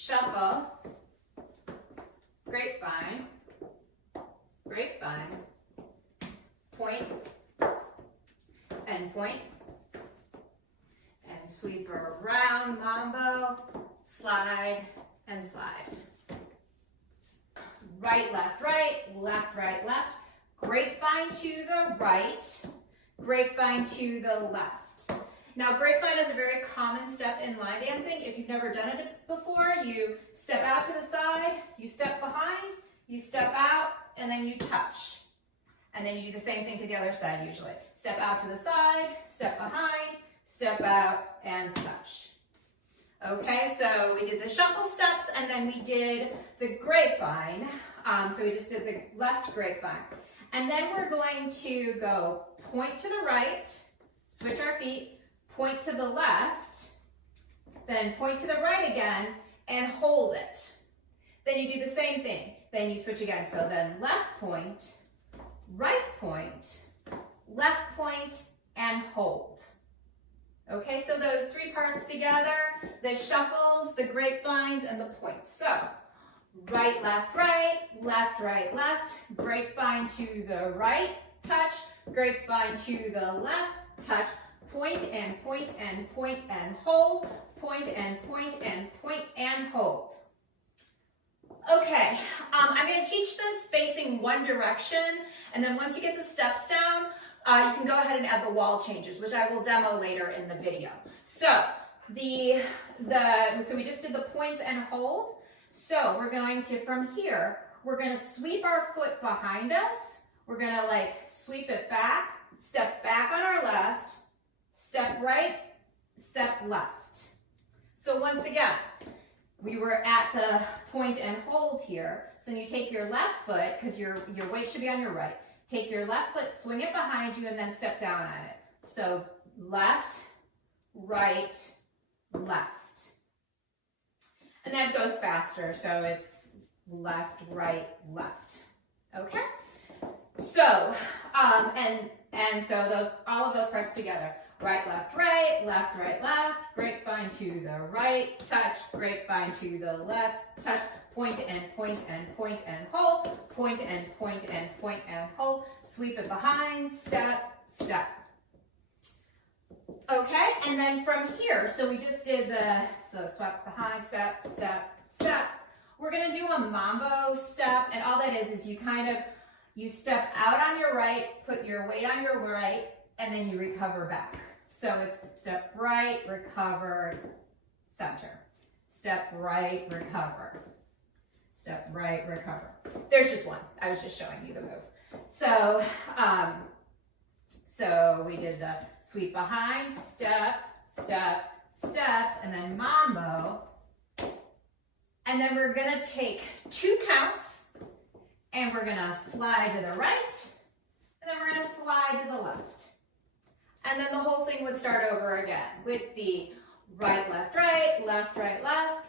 shuffle, grapevine, grapevine, point, and point, and sweep around, mambo, slide, and slide. Right, left, right, left. Grapevine to the right, grapevine to the left. Now, grapevine is a very common step in line dancing. If you've never done it before, you step out to the side, you step behind, you step out, and then you touch. And then you do the same thing to the other side usually. Step out to the side, step behind, step out, and touch. Okay, so we did the shuffle steps, and then we did the grapevine. So we just did the left grapevine. And then we're going to go point to the right, switch our feet, point to the left, then point to the right again, and hold it. Then you do the same thing. Then you switch again. So then left point, left point, and hold. Okay, so those three parts together, the shuffles, the grapevines, and the points. So right, left, left, grapevine to the right, touch, grapevine to the left, touch, point and point and point and hold, point and point and point and hold. Okay, I'm going to teach this facing one direction, and then once you get the steps down, you can go ahead and add the wall changes, which I will demo later in the video. So so we just did the points and hold. So we're going to, from here, we're going to sweep our foot behind us. We're going to like sweep it back, step back on our left, step right, step left. So once again, we were at the point and hold here. So you take your left foot, because your weight should be on your right. Take your left foot, swing it behind you, and then step down on it. So left, right, left. And that goes faster, so it's left, right, left. Okay? So, and so all of those parts together. Right, left, left, grapevine to the right, touch, grapevine to the left, touch, point and point and point and hold, point and point and point and hold, sweep it behind, step, step. Okay, and then from here, so we just did so swap behind, step, step, step. We're gonna do a mambo step, and all that is you step out on your right, put your weight on your right, and then you recover back. So it's step right, recover, center. Step right, recover. Step right, recover. There's just one. I was just showing you the move. So, so we did the sweep behind, step, step, step, and then mambo. And then we're gonna take 2 counts, and we're gonna slide to the right, and then we're gonna slide to the left. And then the whole thing would start over again with the right, left, left,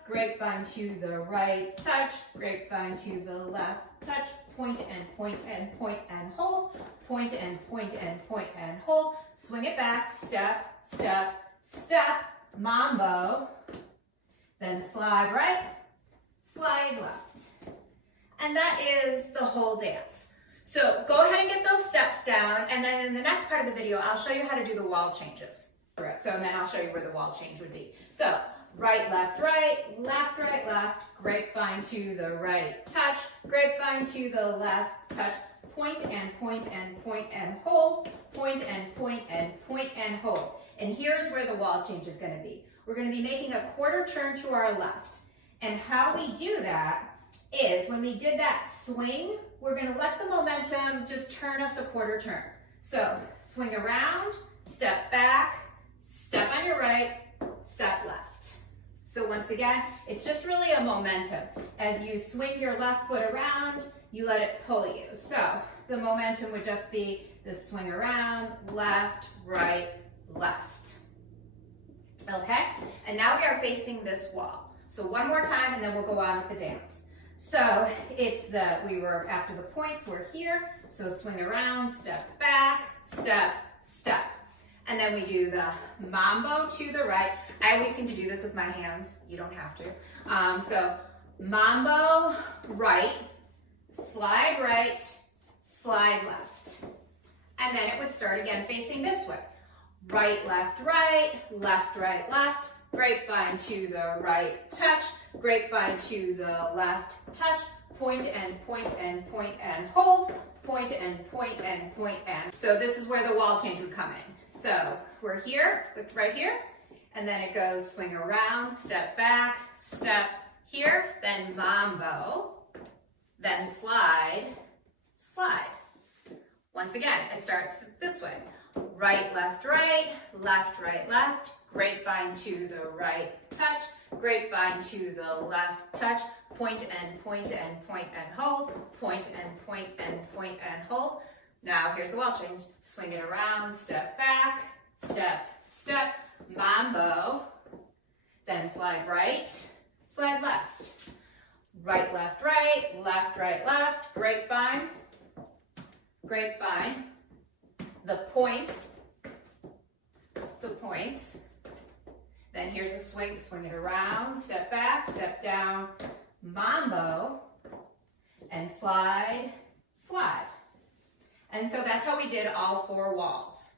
grapevine to the right, touch, grapevine to the left, touch, point and point and point and hold, point and point and point and hold, swing it back, step, step, step, mambo, then slide right, slide left. And that is the whole dance. So go ahead and get those steps down, and then in the next part of the video, I'll show you how to do the wall changes. So, and then I'll show you where the wall change would be. So, right, left, left, grapevine to the right, touch, grapevine to the left, touch, point and point and point and hold, point and point and point and hold. And here's where the wall change is going to be. We're going to be making a quarter turn to our left. And how we do that is when we did that swing, we're going to let the momentum just turn us a quarter turn. So swing around, step back, step on your right, step left. So once again, it's just really a momentum. As you swing your left foot around, you let it pull you. So the momentum would just be the swing around, left, right, left. Okay? And now we are facing this wall. So one more time, and then we'll go on with the dance. So it's after the points, we're here. So swing around, step back, step, step. and then we do the mambo to the right. I always seem to do this with my hands. You don't have to. So mambo right, slide, slide left. And then it would start again facing this way. Right, left, left, grapevine to the right, touch, grapevine to the left, touch, point and point and point and hold, point and point and point and. So this is where the wall change would come in. So we're here, with right here, and then it goes swing around, step back, step here, then mambo, then slide, slide. Once again, it starts this way. Right, left, left, grapevine to the right, touch, grapevine to the left, touch, point and point and point and hold, point and point and point and hold. Now here's the wall change. Swing it around, step back, step, step, mambo, then slide right, slide left. Right, left, left, grapevine, grapevine, the points, then here's a swing, swing it around, step back, step down, mambo, and slide, slide. And so that's how we did all 4 walls.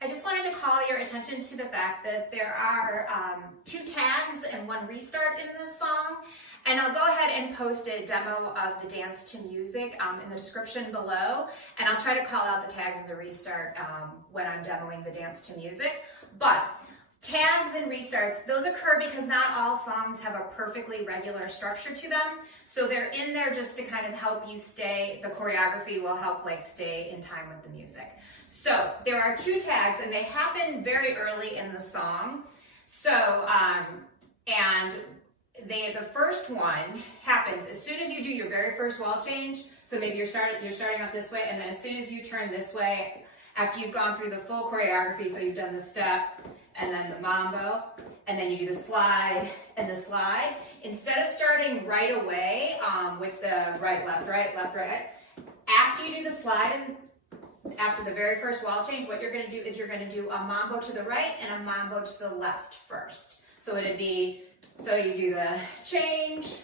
I just wanted to call your attention to the fact that there are 2 tags and 1 restart in this song. And I'll go ahead and post a demo of the dance to music in the description below. And I'll try to call out the tags and the restart when I'm demoing the dance to music. But tags and restarts, those occur because not all songs have a perfectly regular structure to them. So they're in there just to kind of help you stay, the choreography will help like stay in time with the music. So there are 2 tags and they happen very early in the song. So, the first one happens as soon as you do your very first wall change. So maybe you're starting out this way, and then as soon as you turn this way, after you've gone through the full choreography, so you've done the step, and then the mambo, and then you do the slide and the slide. Instead of starting right away with the right, left, after you do the slide and after the very first wall change, what you're going to do is you're going to do a mambo to the right and a mambo to the left first. So it'd be, so you do the change,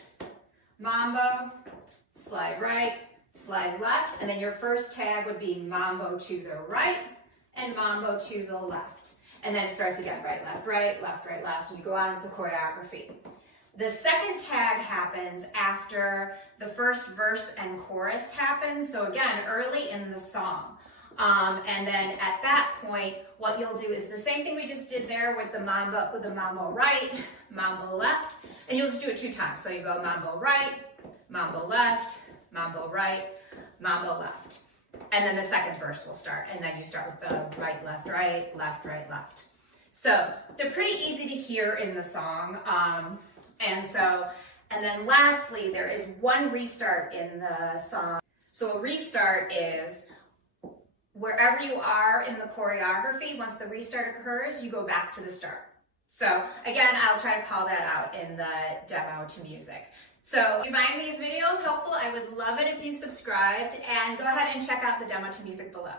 mambo, slide right, slide left, and then your first tag would be mambo to the right and mambo to the left. And then it starts again, right, left, and you go on with the choreography. The second tag happens after the first verse and chorus happens, so again, early in the song. And then at that point, what you'll do is the same thing we just did there with the mambo right, mambo left, and you'll just do it 2 times. So you go mambo right, mambo left, mambo right, mambo left. And then the second verse will start, and then you start with the right, left, left. So they're pretty easy to hear in the song. And then lastly, there is 1 restart in the song. So a restart is wherever you are in the choreography, once the restart occurs, you go back to the start. So again, I'll try to call that out in the demo to music. So if you find these videos helpful, I would love it if you subscribed, and go ahead and check out the demo to music below.